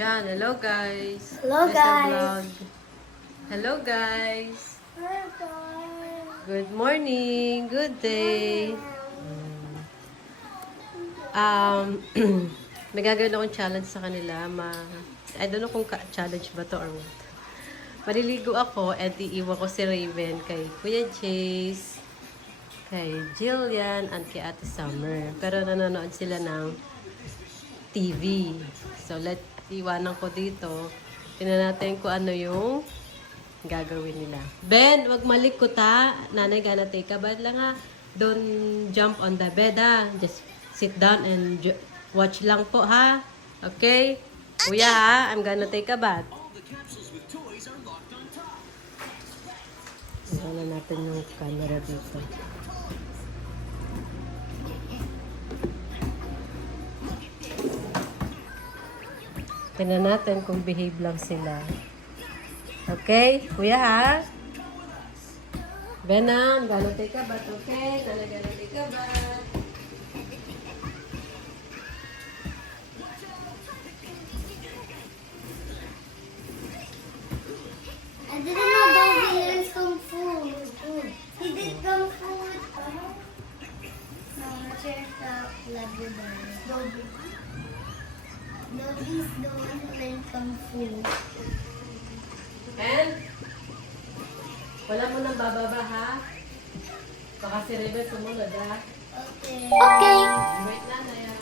Yan, hello guys. Hello, This is the guys. vlog. Hello guys. Hi, guys. Good morning. Good day. Um, may gagawin akong challenge sa kanila. I don't know kung challenge ba to or what. Maliligo ako at iiwan ko si Raven kay Kuya Jace, kay Jillian, at kay Ate Summer. Pero nanonood sila ng TV. So, iwanan ko dito. Tingnan natin kung ano yung gagawin nila. Ben, wag malikot ha. Nanay, gonna take a bath lang ha. Don't jump on the bed ha. Just sit down and watch lang po ha. Okay? Kuya ha, I'm gonna take a bath. Iwanan natin yung camera dito. Tingnan natin kung behave lang sila. Okay? Kuya ha? Benam, gonna take a bath, okay? Gonna take a bath. I didn't know Dobby learns Kung Fu. He did Kung Fu with No, not sure if the Dobby does. Dobby. Dobby's the one who learned Kung Fu. And, wala mo nang bababa ha? Baka si Rebel sumunod ha? Okay. Wait lang na yan.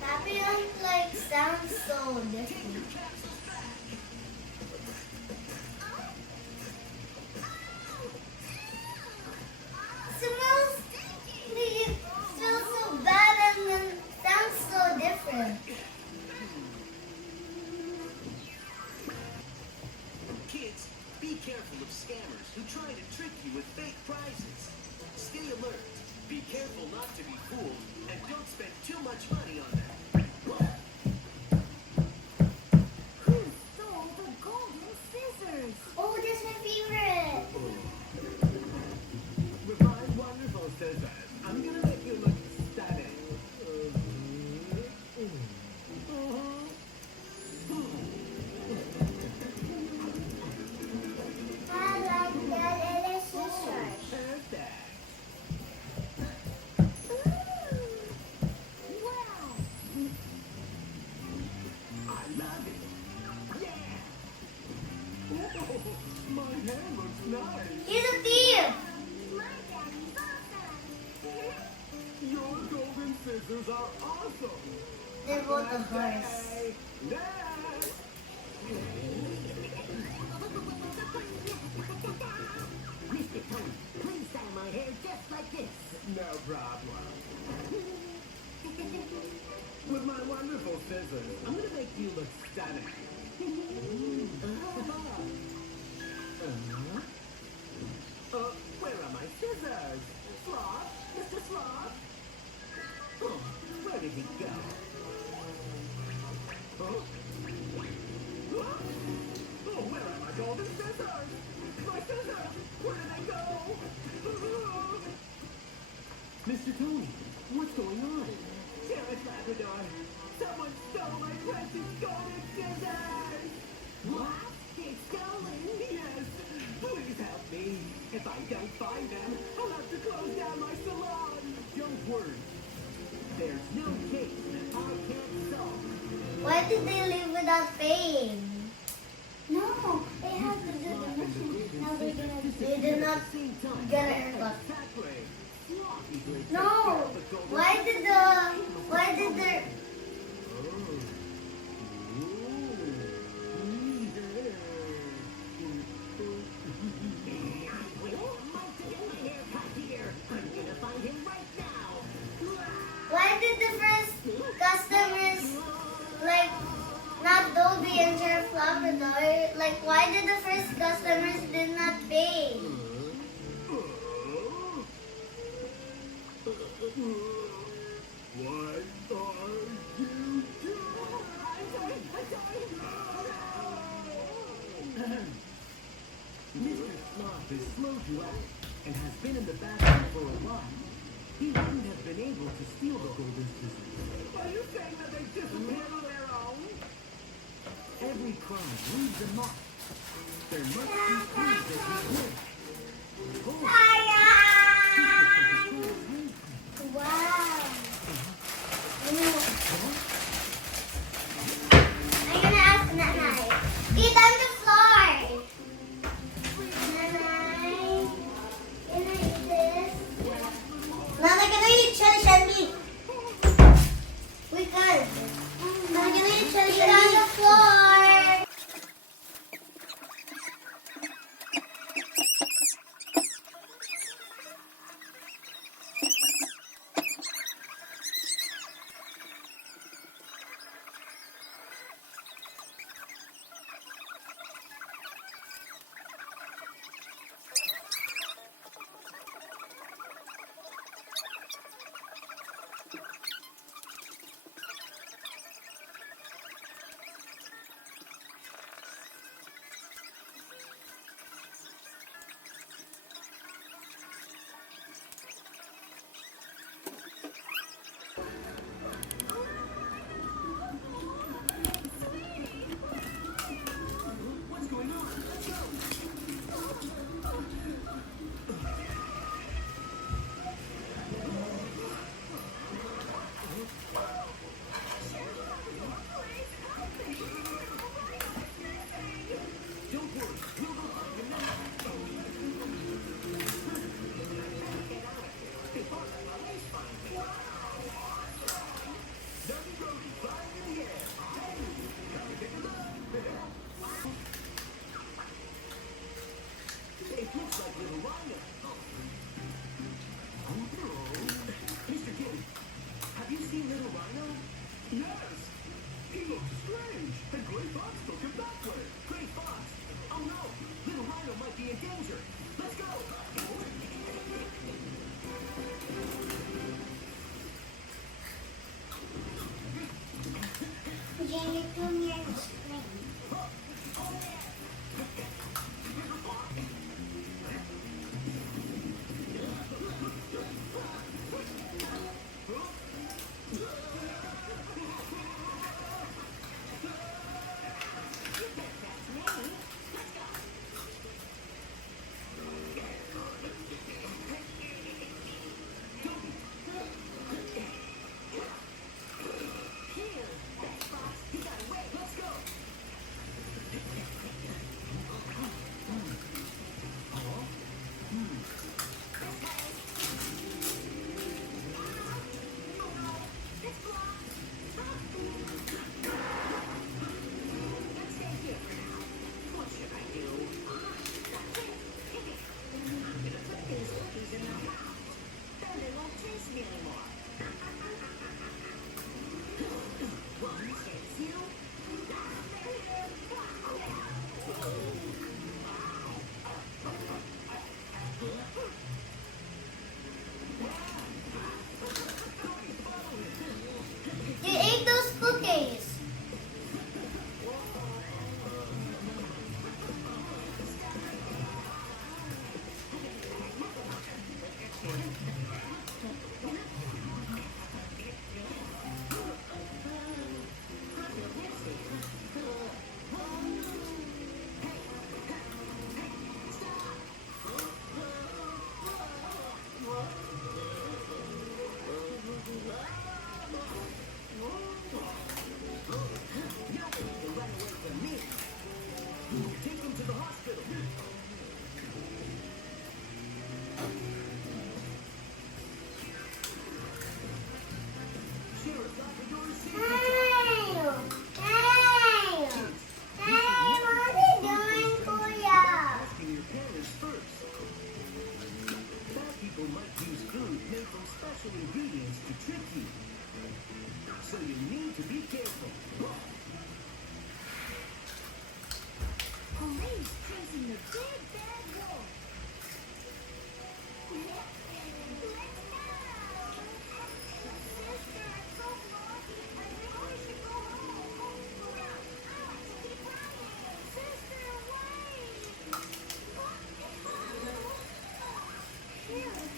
Happy like sounds so different. Smells so bad and then sounds so different. Kids, be careful of scammers who try to trick you with fake prizes. Stay alert, be careful not to be fooled, and don't spend too much money on them. Who stole the golden scissors? Oh, that's my favorite. With my wonderful scissors, I'm gonna make you look stunning. I like that little scissors. Perfect. Wow. I love it. Yeah. Oh, my hair looks nice. He's a thief. Your golden scissors are awesome. They're both a horse. Hey, next. Mr. Tony, please style my hair just like this. No problem. With my wonderful scissors, I'm gonna make you look stunning. Where are my scissors? Sloth? Mr. Sloth? Oh, where did he go? Oh, oh, where are my golden scissors? My scissors! Where did they go? Mr. Tony, what's going on? Sheriff Labrador, someone stole my precious golden scissors! What? They stolen? Yes! Please help me. If I don't find them, I'll have to close down my salon. Don't worry. There's no case that I can't solve. Why did they leave without paying? No, they have to do the mission. Now they're gonna. They did not Same time. get a haircut. Exactly. Sloth easily takes No. care of the golden Why did the? Well, Mike did my haircut here. I'm gonna find him right now. Why did the first customers like not Dobby and Sheriff Labrador? Like, why did the first customers did not pay? What? the bathroom for a while, he wouldn't have been able to steal the golden scissors. Are you saying that they disappeared on their own? Every crime leaves a mark. There must be clues that we live. Oh, Wow. I'm gonna ask Nanay. Eat on the floor. Nanay, can I eat this? Nanay, can I eat chili shandy? We can. Nanay, can I eat chili shandy? Eat on the floor. It looks like little Rhino. Mr. Gilly, have you seen little Rhino? Yes. He looks strange. And Gray Fox took him that way. Gray Fox? Oh no. Little Rhino might be in danger. Let's go. Jamie, come here and scream. You ate those cookies. Take him to the hospital. Sheriff Labrador is safe. Hey! Hey! Hey, what are you doing, Kuya? Asking your parents first. Bad people might use food made from special ingredients to trick you. So you need to be careful. Police chasing the big bad wolf. Sister, I'm so lost. I think we should go home. Alex, keep running. Sister, wait. Here,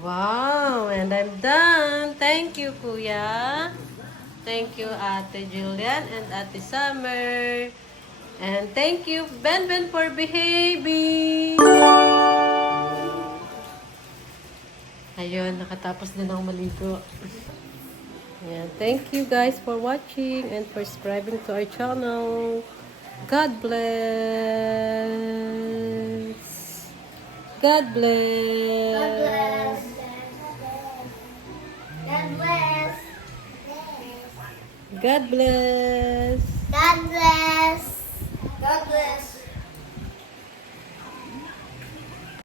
Wow, and I'm done. Thank you, Kuya. Thank you, Ate Julian and Ate Summer. And thank you, Ben, for behaving. Ayun, nakatapos na ako maligo. Ayan, thank you guys for watching and for subscribing to our channel. God bless. God bless. God bless. God bless. God bless. God bless.